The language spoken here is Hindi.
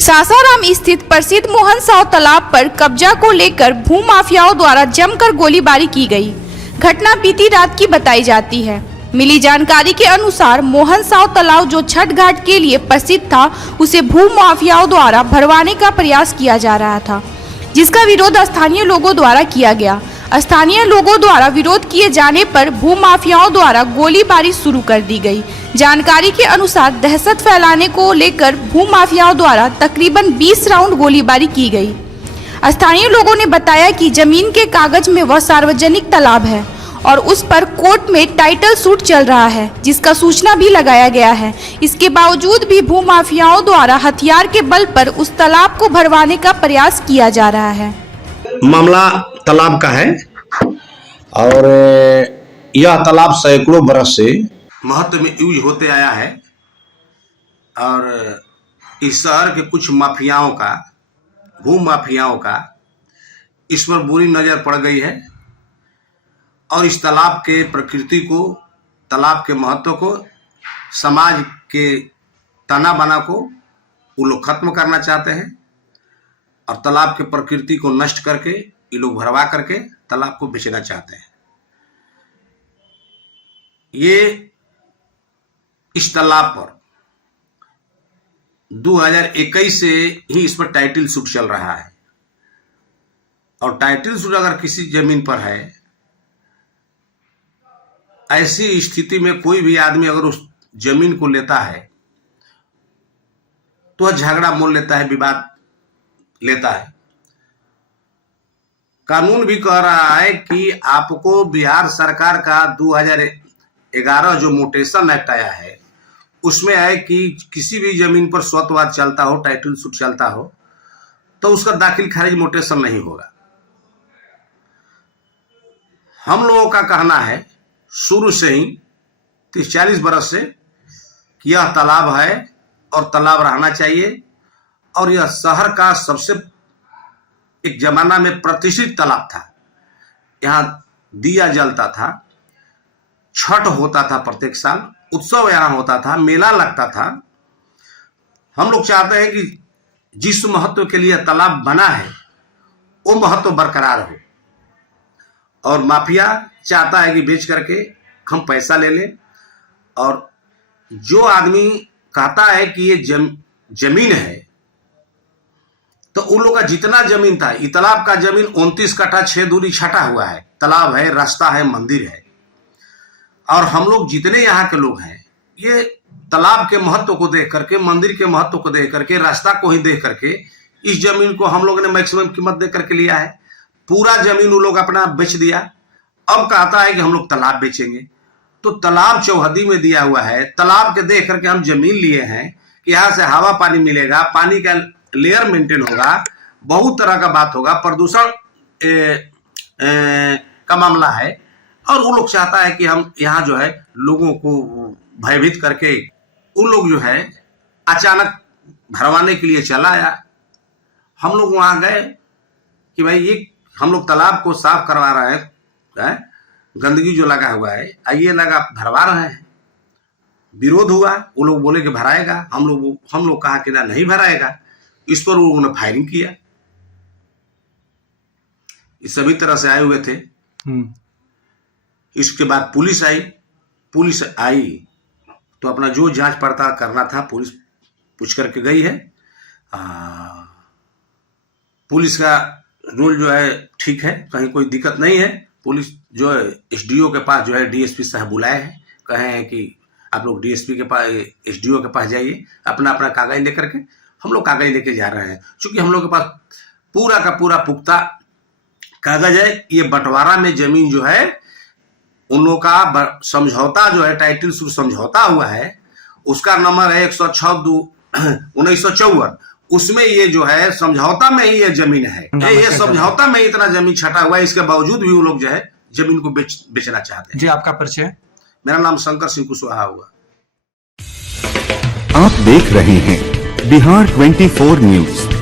सासाराम स्थित प्रसिद्ध मोहन साव तालाब पर कब्जा को लेकर भूमाफियाओं द्वारा जमकर गोलीबारी की गई। घटना बीती रात की बताई जाती है। मिली जानकारी के अनुसार मोहन साव तालाब जो छठ घाट के लिए प्रसिद्ध था, उसे भूमाफियाओं द्वारा भरवाने का प्रयास किया जा रहा था, जिसका विरोध स्थानीय लोगों द्वारा किया गया। स्थानीय लोगों द्वारा विरोध किए जाने पर भूमाफियाओं द्वारा गोलीबारी शुरू कर दी गई। जानकारी के अनुसार दहशत फैलाने को लेकर भूमाफियाओं द्वारा तकरीबन 20 राउंड गोलीबारी की गई। स्थानीय लोगों ने बताया कि जमीन के कागज में वह सार्वजनिक तालाब है और उस पर कोर्ट में टाइटल सूट चल रहा है, जिसका सूचना भी लगाया गया है। इसके बावजूद भी भूमाफियाओं द्वारा हथियार के बल पर उस तालाब को भरवाने का प्रयास किया जा रहा है। मामला तालाब का है और यह तालाब सैकड़ों बरस से महत्व में यूज होते आया है और इस शहर के कुछ माफियाओं का, भूमाफियाओं का इस पर बुरी नजर पड़ गई है और इस तालाब के प्रकृति को, तालाब के महत्व को, समाज के तना बना को वो लोग खत्म करना चाहते हैं और तालाब के प्रकृति को नष्ट करके ये लोग भरवा करके तालाब को बेचना चाहते हैं। ये इस तालाब पर 2021 से ही इस पर टाइटल सूट चल रहा है और टाइटल सूट अगर किसी जमीन पर है, ऐसी स्थिति में कोई भी आदमी अगर उस जमीन को लेता है तो वह झगड़ा मोल लेता है, विवाद लेता है। कानून भी कह रहा है कि आपको बिहार सरकार का 2011 जो म्यूटेशन एक्ट आया है, उसमें है कि किसी भी जमीन पर स्वतवाद चलता हो, टाइटल सूट चलता हो, तो उसका दाखिल खारिज म्यूटेशन नहीं होगा। हम लोगों का कहना है शुरू से ही 30-40 बरस से कि यह तालाब है और तालाब रहना चाहिए और यह शहर का सबसे एक जमाना में प्रतिष्ठित तालाब था। यहाँ दिया जलता था, छठ होता था, प्रत्येक साल उत्सव यहाँ होता था, मेला लगता था। हम लोग चाहते हैं कि जिस महत्व के लिए तालाब बना है वो महत्व बरकरार हो और माफिया चाहता है कि बेच करके हम पैसा ले लें। और जो आदमी कहता है कि ये जमीन है, तो उन लोग का जितना जमीन था, ये तालाब का जमीन 29 कट्ठा 6 दूरी छटा हुआ है। तालाब है, रास्ता है, मंदिर है और हम लोग जितने यहाँ के लोग हैं, ये तालाब के महत्व को देख करके, मंदिर के महत्व को देख करके, रास्ता को ही देख करके इस जमीन को हम लोग ने मैक्सिमम कीमत दे करके लिया है। पूरा जमीन वो लोग अपना बेच दिया। अब कहता है कि हम लोग तालाब बेचेंगे, तो तालाब चौहदी में दिया हुआ है। तालाब के देख करके हम जमीन लिए हैं कि यहाँ से हवा पानी मिलेगा, पानी का लेयर मेंटेन होगा, बहुत तरह का बात होगा, प्रदूषण का मामला है। और वो लोग चाहता है कि हम यहाँ जो है लोगों को भयभीत करके उन लोग जो है अचानक भरवाने के लिए चला आया। हम लोग वहां गए कि भाई ये हम लोग तालाब को साफ करवा रहे हैं, गंदगी जो लगा हुआ है आइए लगा भरवा रहे हैं। विरोध हुआ, वो लोग बोले कि भराएगा, हम लोग कहा कि ना नहीं भराएगा। इस पर उन्होंने फायरिंग किया। इस सभी तरह से आए हुए थे। इसके बाद पुलिस आई तो अपना जो जांच पड़ताल करना था पुलिस पूछ करके गई है। पुलिस का रोल जो है ठीक है, कहीं कोई दिक्कत नहीं है। पुलिस जो है एसडीओ के पास जो है डीएसपी साहब बुलाए हैं, कहे हैं कि आप लोग डीएसपी के पास, एसडीओ के पास जाइए, अपना अपना कागज लेकर के। हम लोग कागज लेके जा रहे हैं, क्योंकि हम लोग के पास पूरा का पूरा पुख्ता कागज है। ये बंटवारा में जमीन जो है उन लोगों का समझौता जो है, टाइटल सूट समझौता हुआ है, उसका नंबर है 106/1954। उसमें ये जो है समझौता में ही ये जमीन है। ये समझौता में इतना जमीन छटा हुआ है, इसके बावजूद भी वो लोग जो है जमीन को बेचना चाहते हैं। जी, आपका परिचय? मेरा नाम शंकर सिंह कुशवाहा हुआ। आप देख रहे हैं बिहार 24 न्यूज।